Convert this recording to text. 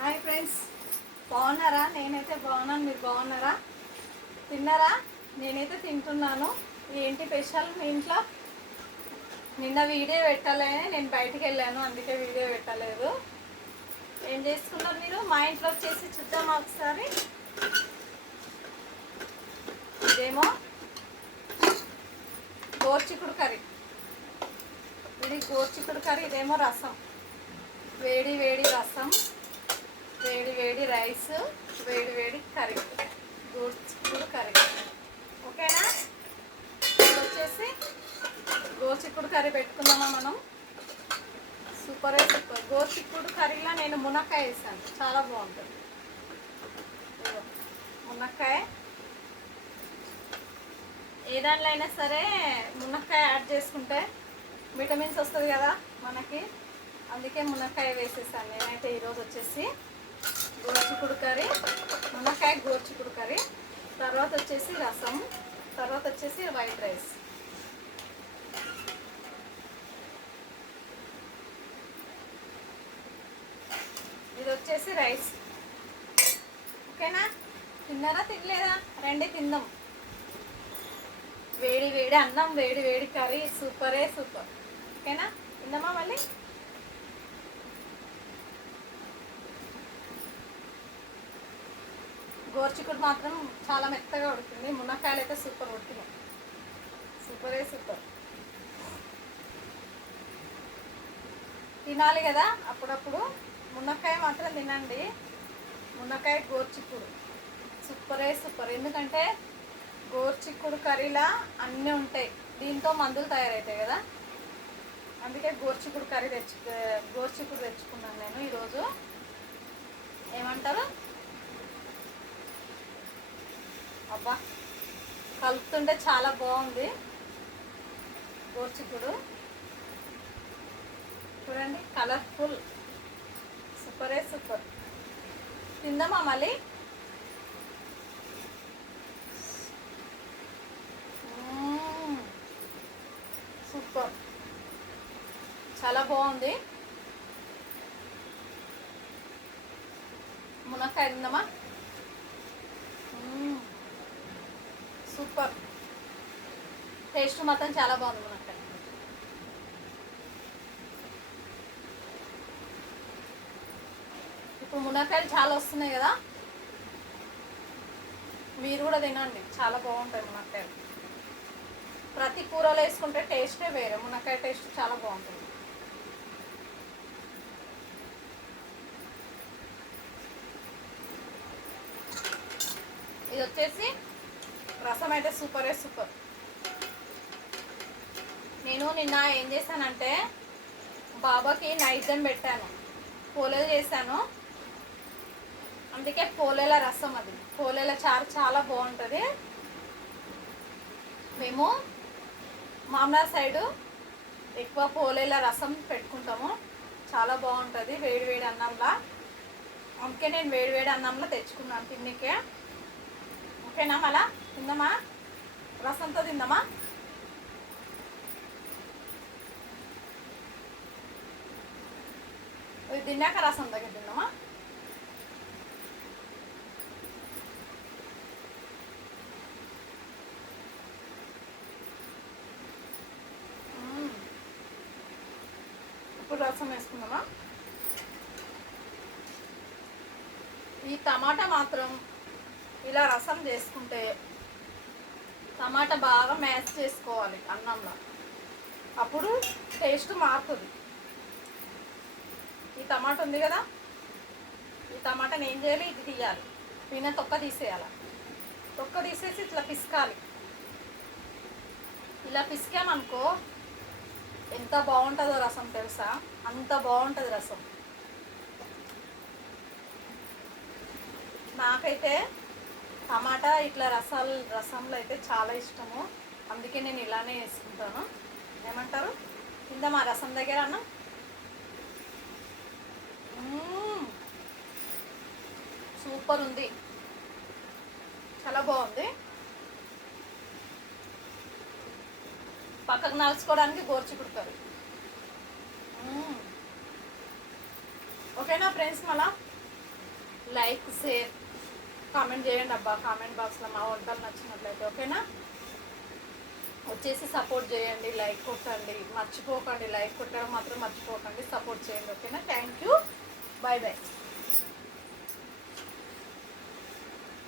Hi friends, బాగున్నారా? నేనైతే బాగున్నాను. మీరు బాగున్నారా? తిన్నారా? నేనైతే తింటున్నాను. ఏంటి స్పెషల్ మీ ఇంట్లో? నిన్న వీడియో పెట్టాలే, నేను బయటికి వెళ్ళాను, అందుకే వీడియో పెట్టలేదు. ఏం చేసుకున్నారు మీరు? మా ఇంట్లో వచ్చేసి చూద్దాం ఒకసారి. ఇదేమో గోర్చిక్కుడు కర్రీ, ఇది గోర్చిక్కుడు కర్రీ. ఇదేమో రసం, వేడి వేడి రసం, వేడి వేడి రైస్, వేడి వేడి కర్రీ, గోర్చిక్కుడు కర్రీ. ఓకేనా? వచ్చేసి గోర్చిక్కుడు కర్రీ పెట్టుకుందామా మనం. Super super. గోర్చిక్కుడు కర్రీలో నేను మునక్కాయ వేసాను, చాలా బాగుంటుంది. మునక్కాయ ఏ దాంట్లో అయినా సరే మునక్కాయ యాడ్ చేసుకుంటే విటమిన్స్ వస్తుంది కదా మనకి, అందుకే మునక్కాయ వేసేసాను నేనైతే. ఈరోజు వచ్చేసి గోర్చిక్కుడు కర్రీ, మునక్కాయ గోర్చిక్కుడు కర్రీ, తర్వాత వచ్చేసి రసం, తర్వాత వచ్చేసి వైట్ రైస్. ఇది వచ్చేసి రైస్. ఓకేనా? తిన్నారా తినలేదా? రండి తిందాం. వేడి వేడి అన్నం, వేడి వేడి కర్రీ, సూపరే సూపర్. ఓకేనా? తిందామా మళ్ళీ? గోర్చిక్కుడు మాత్రం చాలా మెత్తగా ఉడుకుంది, మునక్కాయలు అయితే సూపర్ ఉడికినాయి, సూపరే సూపర్. తినాలి కదా అప్పుడప్పుడు, మునక్కాయ మాత్రం తినండి. మునక్కాయ గోర్చిక్కుడు సూపరే సూపర్. ఎందుకంటే గోర్చిక్కుడు కర్రీలా అన్నీ ఉంటాయి, దీంతో మందులు తయారవుతాయి కదా, అందుకే గోర్చిక్కుడు కర్రీ గోర్చిక్కుడు తెచ్చుకున్నాను నేను ఈరోజు. ఏమంటారు? అబ్బా, కలుపుతుంటే చాలా బాగుంది గోర్చిక్కుడు. చూడండి, కలర్ఫుల్, సూపరే సూపర్. తిందామా మళ్ళీ? సూపర్, చాలా బాగుంది. మునక్కాయ తిందామా? సూపర్, టేస్ట్ మాత్రం చాలా బాగుంది మునక్కాయ. ఇప్పుడు మునక్కాయలు చాలా వస్తున్నాయి కదా, మీరు కూడా తినండి, చాలా బాగుంటాయి మునక్కాయలు. ప్రతి కూరలో వేసుకుంటే టేస్టే వేరే, మునక్కాయ టేస్ట్ చాలా బాగుంటుంది. ఇది వచ్చేసి రసం అయితే సూపరే సూపర్. నేను నిన్న ఏం చేశానంటే బాబాకి నైవేద్యం పెట్టాను, పోలేలు చేశాను, అందుకే పోలేల రసం, అది పోలేల చారు చాలా బాగుంటుంది. మేము మామనార్ సైడు ఎక్కువ పోలేల రసం పెట్టుకుంటాము, చాలా బాగుంటుంది వేడి వేడి అన్నంలా. అందుకే నేను వేడి వేడి అన్నంలో తెచ్చుకున్నాను తిన్నికే. ఓకేనా? మళ్ళా తిందామా? రసంతో తిందామా? ఇది తిన్నాక రసం దగ్గర తిందామా? ఇప్పుడు రసం వేసుకుందామా? ఈ టమాటా మాత్రం ఇలా రసం చేసుకుంటే, టమాటా బాగా మ్యాష్ చేసుకోవాలి అన్నంలో, అప్పుడు టేస్ట్ మారుతుంది. ఈ టమాటా ఉంది కదా, ఈ టమాటాని ఏం చేయాలి, ఇది తీయాలి, పైన తొక్క తీసేయాలి, తొక్క తీసేసి ఇట్లా పిసకాలి. ఇలా పిసికామనుకో ఎంత బాగుంటుందో రసం, తెలుసా? అంత బాగుంటుంది రసం. నాకైతే టమాటా ఇట్లా రసంలో అయితే చాలా ఇష్టము, అందుకే నేను ఇలానే వేసుకుంటాను. ఏమంటారు? తిందామా రసం దగ్గర అన్న? సూపర్ ఉంది, చాలా బాగుంది. పక్కకు నలుచుకోవడానికి గోర్చిక్కుడు కర్రీ. ఓకేనా ఫ్రెండ్స్? మళ్ళా లైక్ షేర్ కామెంట్ చేయండి అబ్బా. కామెంట్ బాక్స్లో మా వంటలు నచ్చినట్లయితే ఓకేనా. వచ్చేసి సపోర్ట్ చేయండి, లైక్ కొట్టండి, మర్చిపోకండి. లైక్ కొట్టడం మాత్రం మర్చిపోకండి, సపోర్ట్ చేయండి ఓకేనా. Thank you, bye bye.